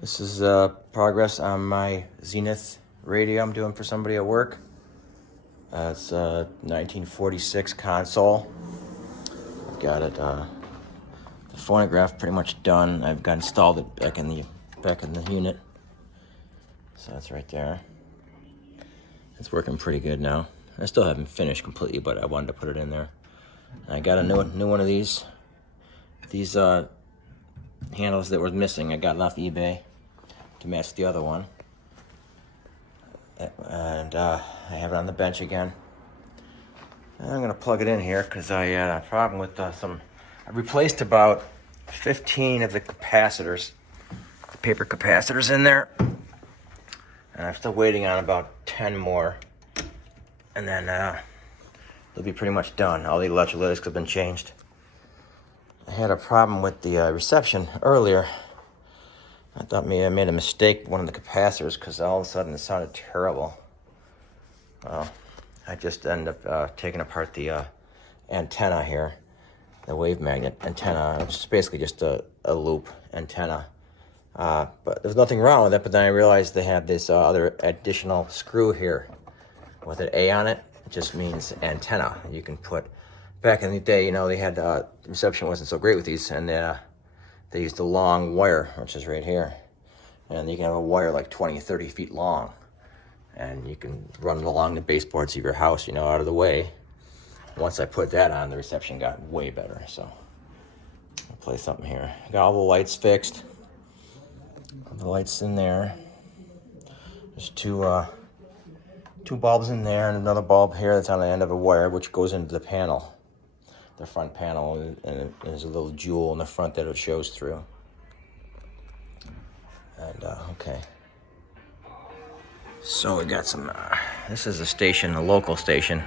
This is progress on my Zenith radio I'm doing for somebody at work. It's a 1946 console. I've got it, the phonograph pretty much done. I've got installed it back in the unit. So that's right there. It's working pretty good now. I still haven't finished completely, but I wanted to put it in there. And I got a new one of these. These handles that were missing, I got it off eBay to match the other one. And I have it on the bench again. And I'm gonna plug it in here because I had a problem with I replaced about 15 of the capacitors, the paper capacitors in there. And I'm still waiting on about 10 more. And then it'll be pretty much done. All the electrolytics have been changed. I had a problem with the reception earlier. I thought maybe I made a mistake with one of the capacitors because all of a sudden it sounded terrible. Well, I just ended up taking apart the antenna here, the wave magnet antenna. It was basically just a loop antenna. But there's nothing wrong with it, but then I realized they had this other additional screw here with an A on it. It just means antenna. You can put, back in the day, you know, they had, the reception wasn't so great with these, and they used a long wire, which is right here. And you can have a wire like 20, 30 feet long. And you can run it along the baseboards of your house, you know, out of the way. Once I put that on, the reception got way better. So I'll play something here. Got all the lights fixed. The lights in there. There's two bulbs in there and another bulb here that's on the end of a wire, which goes into the panel. The front panel, and there's a little jewel in the front that it shows through. And okay, so we got some. This is a station, a local station,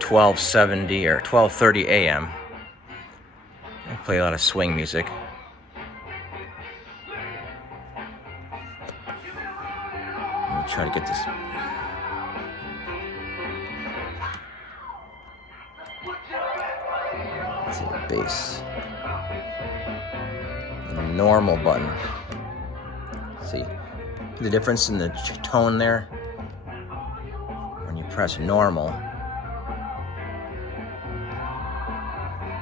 1270 or 1230 AM. I play a lot of swing music. Let me try to get this. Let's see the bass. The normal button. See the difference in the tone there? When you press normal,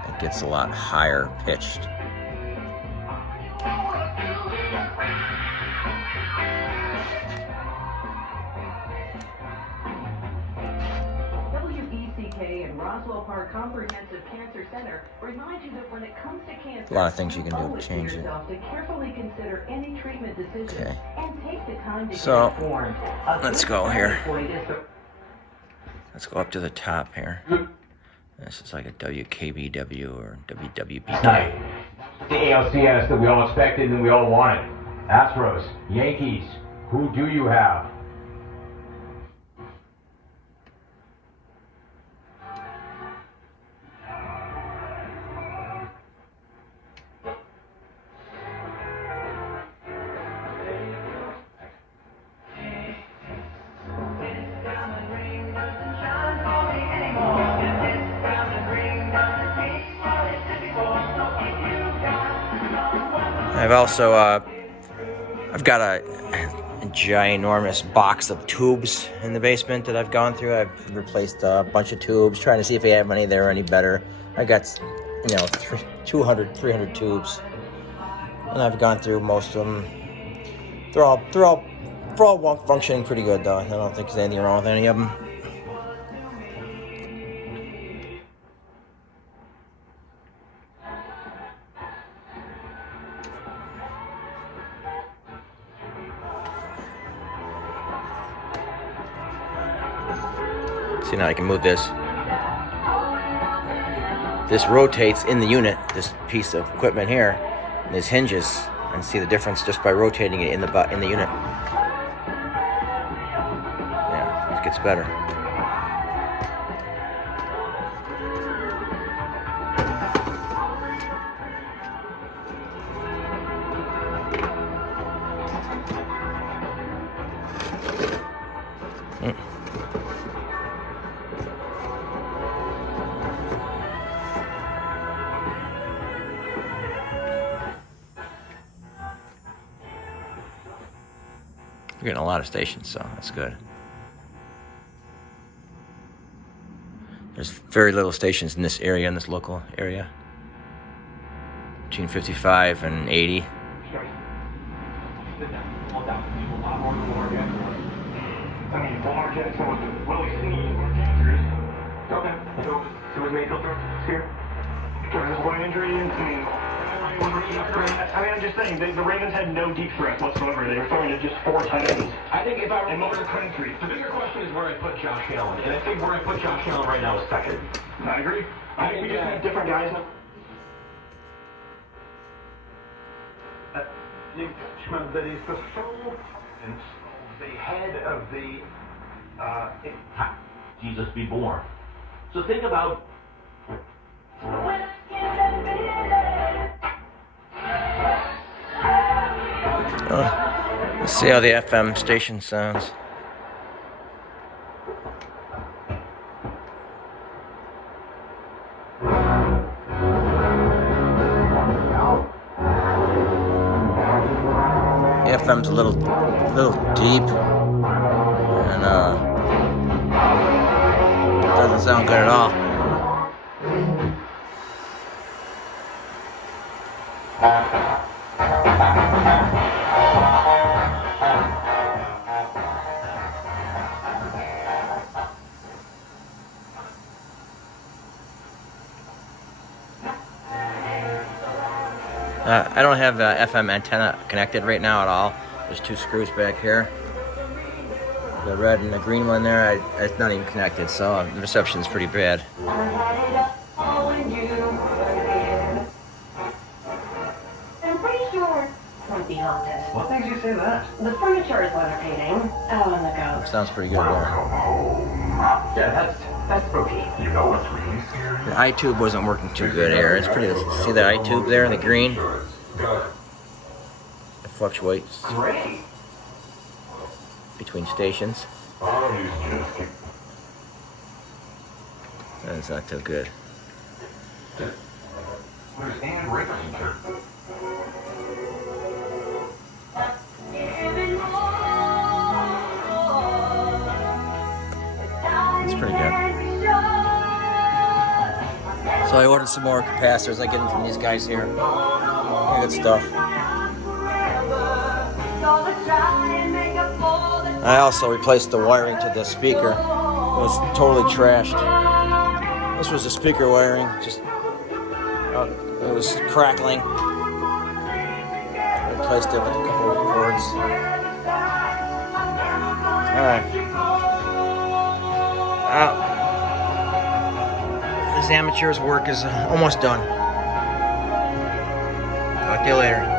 it gets a lot higher pitched. Roswell Park Comprehensive Cancer Center reminds you that when it comes to cancer, A lot of things you can do to change it. To carefully consider any treatment decisions Okay. and take the time to So, get informed. let's go here. Let's go up to the top here. This is like a WKBW or WWBK. Tonight, the ALCS that we all expected and we all wanted. Astros, Yankees, who do you have? I've also, I've got a ginormous box of tubes in the basement that I've gone through. I've replaced a bunch of tubes, trying to see if they have any there any better. I got, you know, 200, 300 tubes, and I've gone through most of them. They're all functioning pretty good though. I don't think there's anything wrong with any of them. See, now I can move this. This rotates in the unit, this piece of equipment here, and these hinges, and see the difference just by rotating it in the unit. Yeah, it gets better. We're getting a lot of stations, so that's good. There's very little stations in this area, in this local area. Between 55 and 80. Lamar Jackson was Willie Sneed. Okay. So was Mayfield here? One injury, I'm just saying, the Ravens had no deep threat whatsoever. They were throwing to just 4 tight ends. I think if I were in the country, the bigger question is where I put Josh Allen. And I think where I put Josh Allen right now is second. I agree. I think we just have different guys now. That is the soul and the head of the Jesus be born. So think about let's see how the FM station sounds. The FM's a little deep, and doesn't sound good at all. I don't have the FM antenna connected right now at all. There's 2 screws back here. The red and the green one there, it's not even connected, so the reception's pretty bad. I'm pretty sure it won't be haunted. what makes you say that? The furniture is levitating. Oh, and the ghost. Sounds pretty good there. Yeah, that's spooky. You know what's really scary? The iTube wasn't working too good here. It's pretty. See the iTube there in the green? It fluctuates Great. between stations. That's not too good. Where's Ann Rickson? It's pretty good. So I ordered some more capacitors. I get them from these guys here. Good stuff. I also replaced the wiring to the speaker. It was totally trashed. This was the speaker wiring. Just it was crackling. I replaced it with a couple of cords. All right. This amateur's work is almost done. Talk to you later.